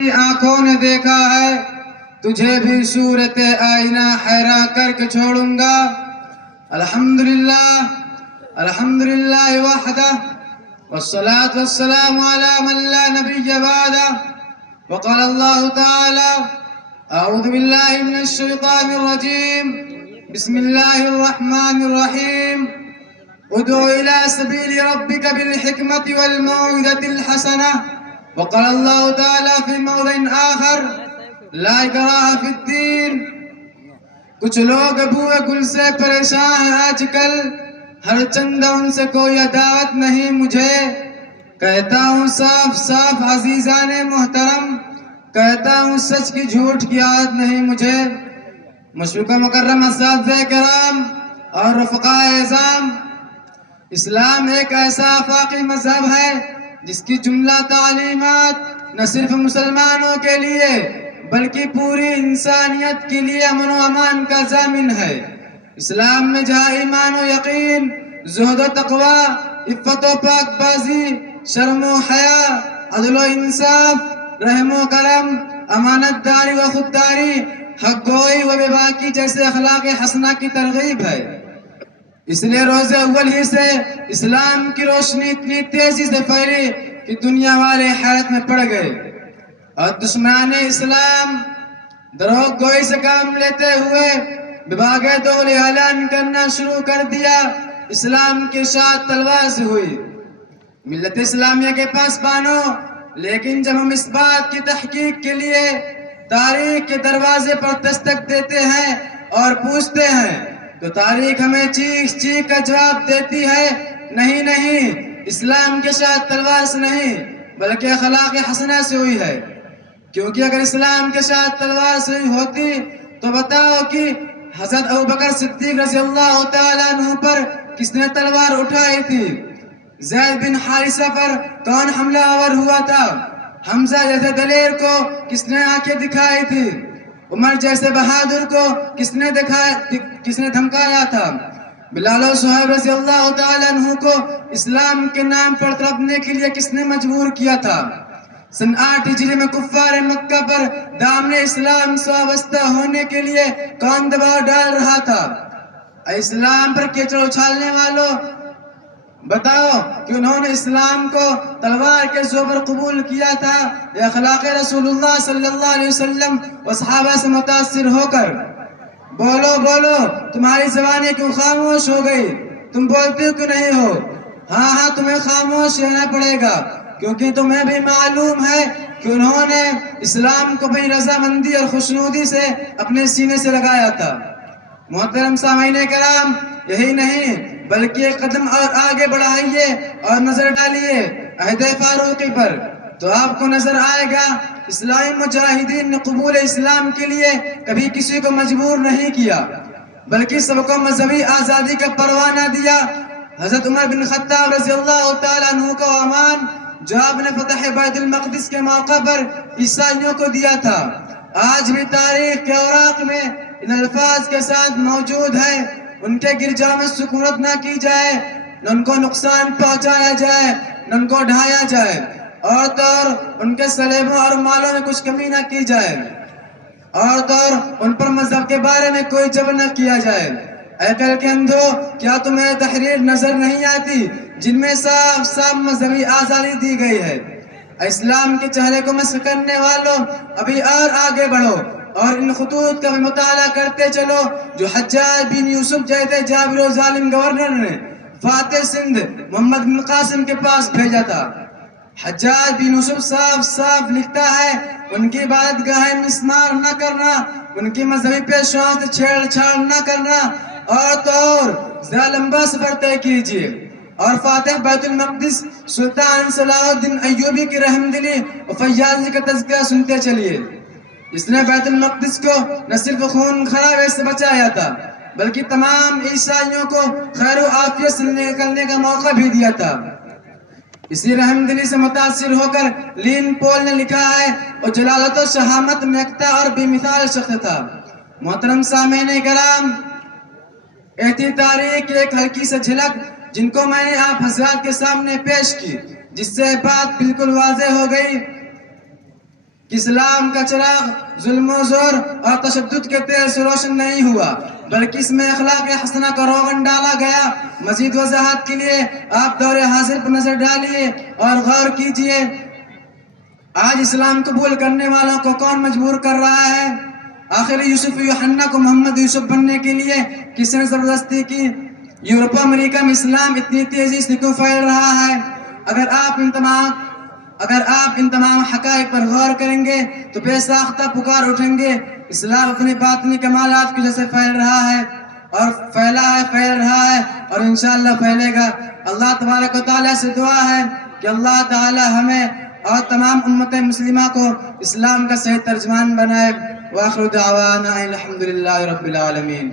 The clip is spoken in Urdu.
آنکھوں نے دیکھا ہے تجھے بھی صورت آئینہ حیران کر کے چھوڑوں گا. الحمدللہ الحمدللہ وحدہ والصلاة والسلام على من لا نبی بعدہ. وقال اللہ تعالی اعوذ باللہ من الشیطان الرجیم بسم اللہ الرحمن الرحیم. ادعو الى سبیل ربک بالحکمت والموعظۃ الحسنہ. وقال اللہ تعالی فی موضع آخر لا اکراہ فی الدین. کچھ لوگ بوئے گل سے پریشان ہیں آج کل، ہر چندہ ان سے کوئی عداوت نہیں مجھے. کہتا ہوں صاف صاف عزیزان محترم، کہتا ہوں سچ کی جھوٹ کی عادت نہیں مجھے. مشفق مکرم اساتذہ کرام اور رفقاء اعظام، اسلام ایک ایسا آفاقی مذہب ہے جس کی جملہ تعلیمات نہ صرف مسلمانوں کے لیے بلکہ پوری انسانیت کے لیے امن و امان کا ضامن ہے. اسلام میں جہاں ایمان و یقین، زہد و تقوی، عفت و پاک بازی، شرم و حیا، عدل و انصاف، رحم و کرم، امانت داری و خودداری، حق گوئی و بے باکی جیسے اخلاق حسنہ کی ترغیب ہے. اس لیے روز اول ہی سے اسلام کی روشنی اتنی تیزی سے پھیلی کہ دنیا والے حیرت میں پڑ گئے، اور دشمنان اسلام دروغ گوئی سے کام لیتے ہوئے بباغ دول اعلان کرنا شروع کر دیا. اسلام کی اشاعت تلوار سے ہوئی. ملت اسلامیہ کے پاسبانوں، لیکن جب ہم اس بات کی تحقیق کے لیے تاریخ کے دروازے پر دستک دیتے ہیں اور پوچھتے ہیں تو تاریخ ہمیں چیخ چیخ کا جواب دیتی ہے، نہیں نہیں، اسلام کے شاید تلوار سے نہیں بلکہ اخلاق حسنہ سے ہوئی ہے. کیونکہ اگر اسلام کے شاید تلوار سے ہوتی تو بتاؤ کہ حضرت ابوبکر صدیق رضی اللہ تعالیٰ عنہ پر کس نے تلوار اٹھائی تھی؟ زید بن حارثہ پر کون حملہ آور ہوا تھا؟ حمزہ جیسے دلیر کو کس نے آنکھیں دکھائی تھی؟ عمر جیسے بہادر کو کس نے دھمکایا تھا؟ بلال و صہیب رضی اللہ تعالیٰ عنہ کو اسلام کے نام پر تڑپنے کے لیے کس نے مجبور کیا تھا؟ سن 8 ہجری میں کفار مکہ پر دامن اسلام سے وابستہ ہونے کے لیے کون دباؤ ڈال رہا تھا؟ اسلام پر کیچڑ اچھالنے والوں، بتاؤ کہ انہوں نے اسلام کو تلوار کے زور پر قبول کیا تھا یا اخلاق رسول اللہ صلی اللہ علیہ وسلم و صحابہ سے متاثر ہو کر؟ بولو بولو، تمہاری زبانیں کیوں خاموش ہو گئی؟ تم بولتے کیوں نہیں ہو؟ ہاں تمہیں خاموش رہنا پڑے گا، کیونکہ تمہیں بھی معلوم ہے کہ انہوں نے اسلام کو اپنی رضامندی اور خوشنودی سے اپنے سینے سے لگایا تھا. محترم سامعین کرام، یہی نہیں بلکہ ایک قدم اور آگے بڑھائیے اور نظر ڈالیے عہد فاروقی پر، تو آپ کو نظر آئے گا اسلامی مجاہدین نے قبول اسلام کے لیے کبھی کسی کو مجبور نہیں کیا بلکہ سب کو مذہبی آزادی کا پروانہ دیا. حضرت عمر بن خطاب رضی اللہ تعالیٰ عنہ کا امان جو آپ نے فتح بیت المقدس کے موقع پر عیسائیوں کو دیا تھا، آج بھی تاریخ کے اوراق میں ان الفاظ کے ساتھ موجود ہے. ان کے گرجاؤں میں سکونت نہ کی جائے، نہ ان کو نقصان پہنچایا جائے، نہ ان کو ڈھایا جائے، اور تو اور ان کے سلیبوں اور مالوں میں کچھ کمی نہ کی جائے، اور تو اور ان پر مذہب کے بارے میں کوئی جبر نہ کیا جائے. اے کل کے اندھو، کیا تمہیں تحریر نظر نہیں آتی جن میں صاف صاف مذہبی آزادی دی گئی ہے؟ اسلام کے چہرے کو مسخ کرنے والوں، ابھی اور آگے بڑھو اور ان خطوط کا بھی مطالعہ کرتے چلو جو حجاج بن یوسف جیسے جابر و ظالم گورنر نے فاتح سندھ محمد بن قاسم کے پاس بھیجا تھا. حجاج بن یوسف صاف صاف لکھتا ہے ان کی عبادت گاہیں مسمار نہ کرنا، ان کی مذہبی پیشواؤں سے چھیڑ چھاڑ نہ کرنا، اور تو اور ذرا لمبا سفر طے کیجیے اور فاتح بیت المقدس سلطان صلاح الدین ایوبی کی رحمدلی و فیاضی کا تذکرہ سنتے چلیے. اس نے بیت المقدس کو نہ صرف خون خرابے سے بچایا تھا بلکہ تمام عیسائیوں کو خیر و عافیت سے نکلنے کا موقع بھی دیا تھا. اسی رحمدلی سے متاثر ہو کر لین پول نے لکھا ہے وہ جلالت و شہامت میں یکتا اور بے مثال شخص تھا. محترم سامعین کرام، ایسی تاریخ کی ایک ہلکی سے جھلک جن کو میں نے آپ حضرات کے سامنے پیش کی، جس سے بات بالکل واضح ہو گئی کہ اسلام کا چراغ ظلم و زور اور تشدد کے تیل سے روشن نہیں ہوا، بلکہ اس میں اخلاق حسنہ کا روغن ڈالا گیا۔ مزید وضاحت کے لیے آپ دور حاضر پر نظر ڈالیے اور غور کیجئے، آج اسلام قبول کرنے والوں کو کون مجبور کر رہا ہے؟ آخر یوسف یوحنا کو محمد یوسف بننے کے لیے کس نے زبردستی کی؟ یورپ و امریکہ میں اسلام اتنی تیزی سے کیوں پھیل رہا ہے؟ اگر آپ ان تمام حقائق پر غور کریں گے تو بے ساختہ پکار اٹھیں گے، اسلام اپنے باطنی کمالات کی وجہ سے پھیل رہا ہے اور پھیل رہا ہے اور انشاءاللہ پھیلے گا۔ اللہ تبارک و تعالیٰ سے دعا ہے کہ اللہ تعالیٰ ہمیں اور تمام امت مسلمہ کو اسلام کا صحیح ترجمان بنائے۔ وآخر دعوانا الحمدللہ رب العالمین۔